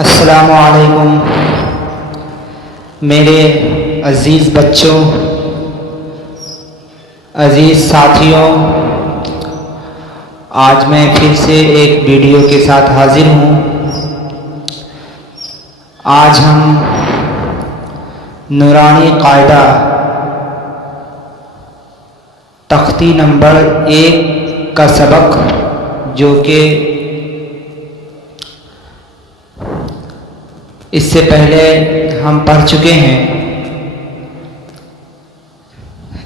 السلام علیکم میرے عزیز بچوں، عزیز ساتھیوں، آج میں پھر سے ایک ویڈیو کے ساتھ حاضر ہوں۔ آج ہم نورانی قاعدہ تختی نمبر 1 کا سبق، جو کہ اس سے پہلے ہم پڑھ چکے ہیں،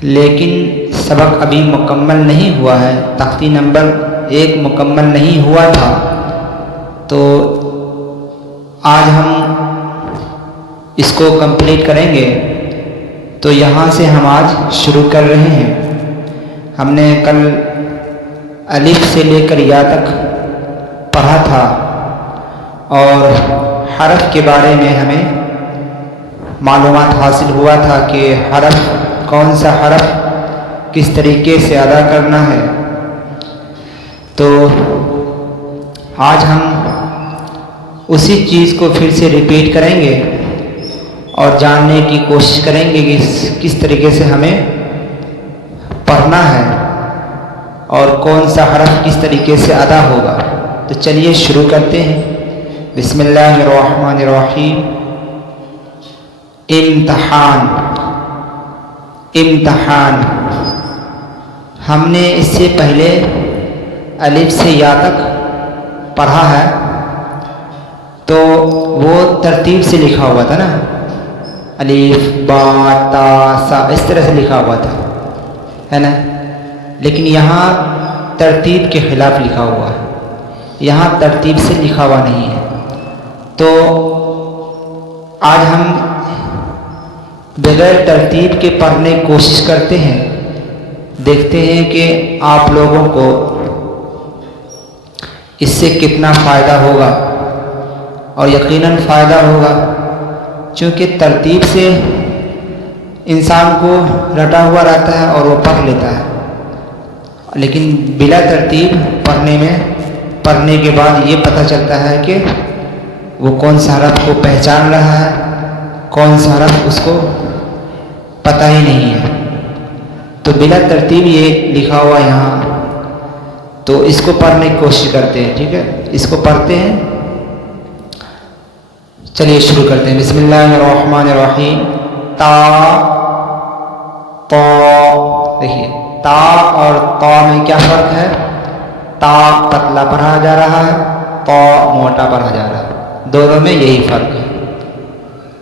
لیکن سبق ابھی مکمل نہیں ہوا ہے۔ تختی نمبر 1 مکمل نہیں ہوا تھا، تو آج ہم اس کو کمپلیٹ کریں گے۔ تو یہاں سے ہم آج شروع کر رہے ہیں۔ ہم نے کل الف سے لے کر یا تک پڑھا تھا، اور حرف کے بارے میں ہمیں معلومات حاصل ہوا تھا کہ حرف، کون سا حرف کس طریقے سے ادا کرنا ہے۔ تو آج ہم اسی چیز کو پھر سے ریپیٹ کریں گے اور جاننے کی کوشش کریں گے کہ کس طریقے سے ہمیں پڑھنا ہے اور کون سا حرف کس طریقے سے ادا ہوگا۔ تو چلیے شروع کرتے ہیں۔ بسم اللہ الرحمن الرحیم۔ امتحان، امتحان۔ ہم نے اس سے پہلے الف سے یا تک پڑھا ہے، تو وہ ترتیب سے لکھا ہوا تھا نا، الف با تا سا، اس طرح سے لکھا ہوا تھا، ہے نا۔ لیکن یہاں ترتیب کے خلاف لکھا ہوا ہے، یہاں ترتیب سے لکھا ہوا نہیں ہے۔ تو آج ہم بغیر ترتیب کے پڑھنے کی کوشش کرتے ہیں، دیکھتے ہیں کہ آپ لوگوں کو اس سے کتنا فائدہ ہوگا، اور یقیناً فائدہ ہوگا، چونکہ ترتیب سے انسان کو رٹا ہوا رہتا ہے اور وہ پڑھ لیتا ہے، لیکن بلا ترتیب پڑھنے کے بعد یہ پتہ چلتا ہے کہ وہ کون سا حرف کو پہچان رہا ہے، کون سا حرف اس کو پتہ ہی نہیں ہے۔ تو بلا ترتیب یہ لکھا ہوا یہاں، تو اس کو پڑھنے کی کوشش کرتے ہیں، ٹھیک ہے۔ اس کو پڑھتے ہیں، چلیے شروع کرتے ہیں۔ بسم اللہ الرحمن الرحیم۔ تا، تو، دیکھیے تا اور تا میں کیا فرق ہے؟ تا پتلا پڑھا جا رہا ہے، تو موٹا پڑھا جا رہا ہے، دونوں میں یہی فرق ہے۔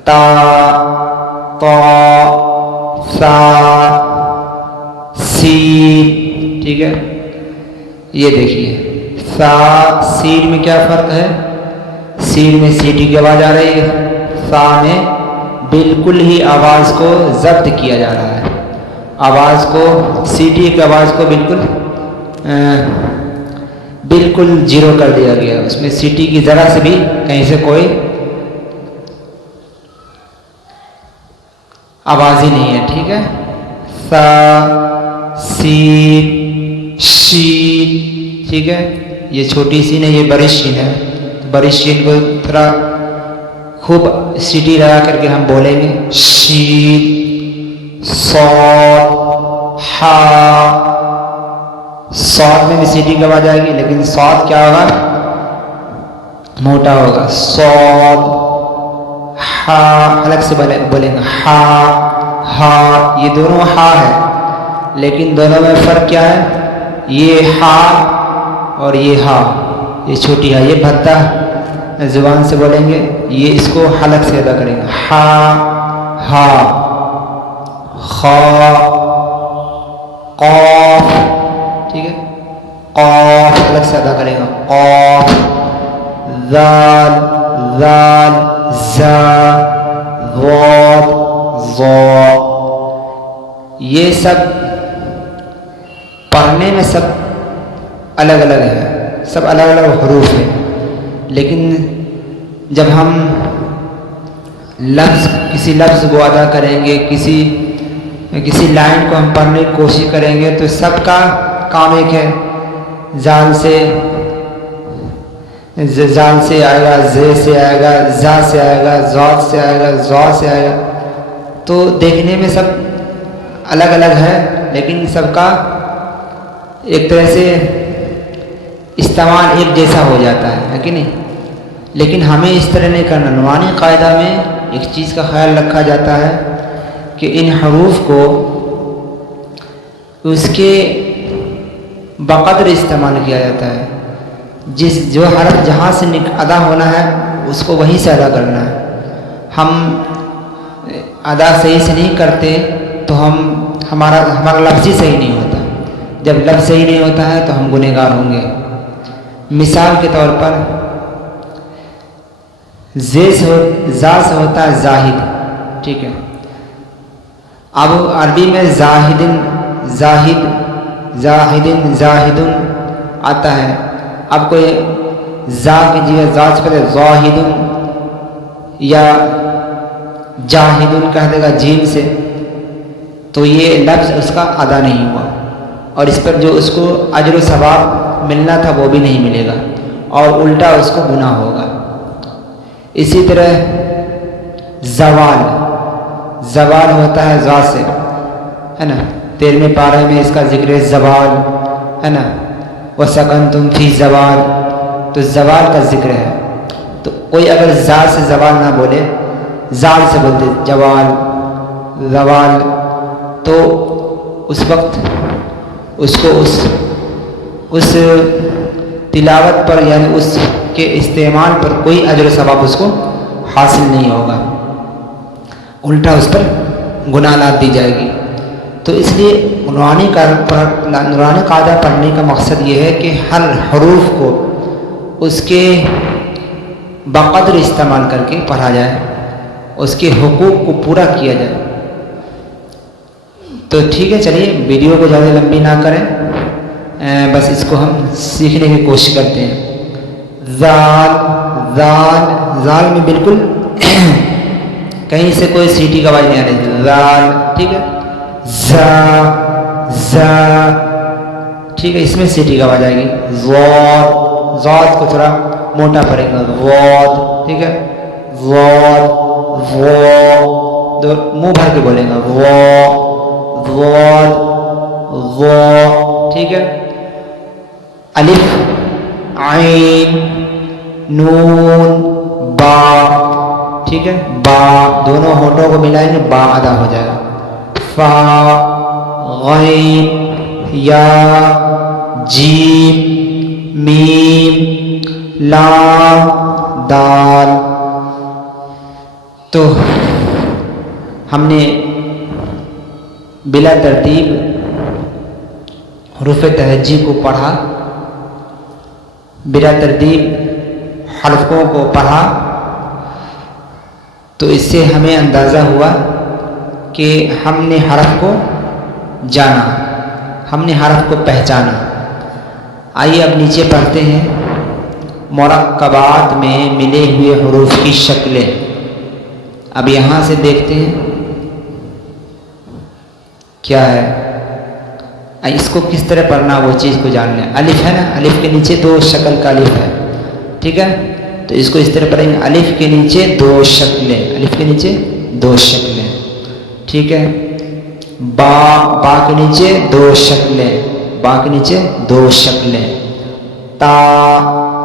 تا، تو، سا، سین، ٹھیک ہے۔ یہ دیکھیے سا، سین میں کیا فرق ہے؟ سین میں سیٹی کی آواز آ رہی ہے، سا میں بالکل ہی آواز کو ضبط کیا جا رہا ہے، آواز کو، سیٹی کی آواز کو بالکل زیرو کر دیا گیا، اس میں سیٹی کی ذرا سے بھی کہیں سے کوئی آواز ہی نہیں ہے، ٹھیک ہے۔ سا، سین، شین، ٹھیک ہے۔ یہ چھوٹی سین ہے، یہ بڑی شین ہے، بڑی شین کو تھوڑا خوب سیٹی لگا کر کے ہم بولیں گے۔ شین، صاد، ہا، صاد میں بھی سیٹی کی آواز آئے گی، لیکن صاد کیا ہوگا؟ موٹا ہوگا۔ صاد، ہا الگ سے بولیں گے، ہا، ہا، یہ دونوں ہا ہے، لیکن دونوں میں فرق کیا ہے؟ یہ ہا اور یہ ہا، یہ چھوٹی ہے، یہ بھدا زبان سے بولیں گے، یہ اس کو حلق سے ادا کریں گے۔ ہا، ہا، خا، قاف، ٹھیک ہے، قاف الگ سے ادا کریں گے، قاف، ذال، ذال، زا، ضاد، ضا۔ یہ سب پڑھنے میں سب الگ الگ ہے، سب الگ الگ حروف ہیں، لیکن جب ہم کسی لفظ کو ادا کریں گے، کسی لائن کو ہم پڑھنے کی کوشش کریں گے، تو سب کا کام ایک ہے، زال سے زال سے آئے گا، زے سے آئے گا، زا سے آئے گا، زوت سے آئے گا، زوا سے آئے گا. تو دیکھنے میں سب الگ الگ ہے، لیکن سب کا ایک طرح سے استعمال ایک جیسا ہو جاتا ہے کہ نہیں. لیکن ہمیں اس طرح نہیں کرنا. نورانی قاعدہ میں ایک چیز کا خیال رکھا جاتا ہے کہ ان حروف کو اس کے بقدر استعمال کیا جاتا ہے. جو حرف جہاں سے ادا ہونا ہے اس کو وہیں سے ادا کرنا ہے. ہم ادا صحیح سے نہیں کرتے تو ہمارا لفظ ہی صحیح نہیں ہوتا. جب لفظ صحیح نہیں ہوتا ہے تو ہم گنہگار ہوں گے. مثال کے طور پر زا سے ہوتا ہے زاہد، ٹھیک ہے. اب عربی میں زاہدن، زاہد، زاہدن، زاہدن آتا ہے. اب کوئی زا کی جگہ زا سے پہلے زاہدن یا جاہدن کہہ دے گا جیم سے، تو یہ لفظ اس کا ادا نہیں ہوا، اور اس پر جو اس کو اجر و ثواب ملنا تھا وہ بھی نہیں ملے گا، اور الٹا اس کو گناہ ہوگا. اسی طرح زوال، زوال ہوتا ہے زا سے، ہے نا. 13ویں پارے میں اس کا ذکر ہے زوال، ہے نا. وَسَكَنْتُمْ فِي زوال، تو زوال کا ذکر ہے. تو کوئی اگر زا سے زوال نہ بولے، زال سے بولتے جوال، زوال، تو اس وقت اس کو اس تلاوت پر یعنی اس کے استعمال پر کوئی اجر و ثواب اس کو حاصل نہیں ہوگا، الٹا اس پر گناہ لاد دی جائے گی. تو اس لیے نورانی قاعدہ پڑھنے کا مقصد یہ ہے کہ ہر حروف کو اس کے بقدر استعمال کر کے پڑھا جائے، اس کے حقوق کو پورا کیا جائے. تو ٹھیک ہے، چلیے ویڈیو کو زیادہ لمبی نہ کریں، بس اس کو ہم سیکھنے کی کوشش کرتے ہیں. زال، زال، زال میں بالکل کہیں سے کوئی سیٹی کا آواز نہیں آ رہی. زال، ٹھیک ہے. زا، زا، ٹھیک ہے، اس میں سیٹی کا آواز آئے گی. زوت، زوت کو تھوڑا موٹا پڑے گا. زوت، ٹھیک ہے. زوت، وہ منہ بھر کے بولے گا. وہ، زوت، وہ، ٹھیک ہے. الف، عین، نون، با، ٹھیک ہے. با دونوں ہونٹوں کو ملائیں گے، با ادا ہو جائے گا. فا، غین، یا، جیم، میم، لام، دال. تو ہم نے بلا ترتیب حروف تہجی کو پڑھا، بلا ترتیب حرفوں کو پڑھا. تو اس سے ہمیں اندازہ ہوا کہ ہم نے حرف کو جانا، ہم نے حرف کو پہچانا. آئیے اب نیچے پڑھتے ہیں مرکبات میں ملے ہوئے حروف کی شکلیں. اب یہاں سے دیکھتے ہیں کیا ہے، اس کو کس طرح پڑھنا وہ چیز کو جان لیں. الف ہے نا، الف کے نیچے دو شکل کا الف ہے، ٹھیک ہے. تو اس کو اس طرح پڑھیں گے. الف کے نیچے دو شکلیں، الف کے نیچے دو شکلیں، ٹھیک ہے. با، با کے نیچے دو شکلیں، با کے نیچے دو شکلیں. تا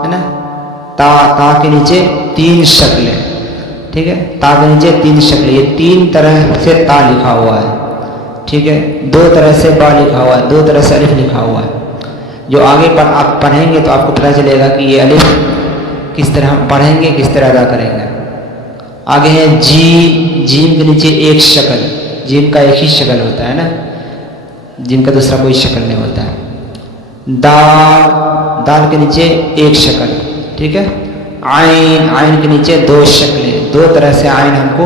ہے نا، تا، تا کے نیچے تین شکلیں، ٹھیک ہے. تا کے نیچے تین شکلیں. یہ تین طرح سے تا لکھا ہوا ہے، ٹھیک ہے. دو طرح سے با لکھا ہوا ہے، دو طرح سے الف لکھا ہوا ہے. جو آگے پر آپ پڑھیں گے تو آپ کو پتہ چلے گا کہ یہ الف کس طرح ہم پڑھیں گے، کس طرح ادا کریں گے. آگے ہے جیم، جیم کے نیچے ایک شکل، جیم کا ایک ہی شکل ہوتا ہے نا، جیم کا دوسرا کوئی شکل نہیں ہوتا ہے. دال، دال کے نیچے ایک شکل، ٹھیک ہے. عین، عین کے نیچے دو شکلیں، دو طرح سے عین ہم کو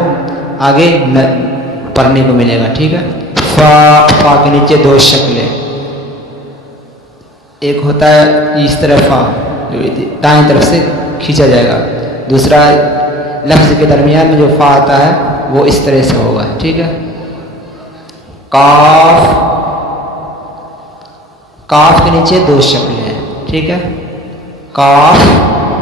آگے پڑھنے کو ملے گا، ٹھیک ہے. فا، فا کے نیچے دو شکلیں. ایک ہوتا ہے اس طرح فا، جو دائیں طرف سے کھینچا جائے گا. دوسرا لفظ کے درمیان میں جو فا آتا ہے وہ اس طرح سے ہوگا، ٹھیک ہے. کاف، کاف کے نیچے دو شکلیں ہیں، ٹھیک ہے. کاف،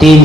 3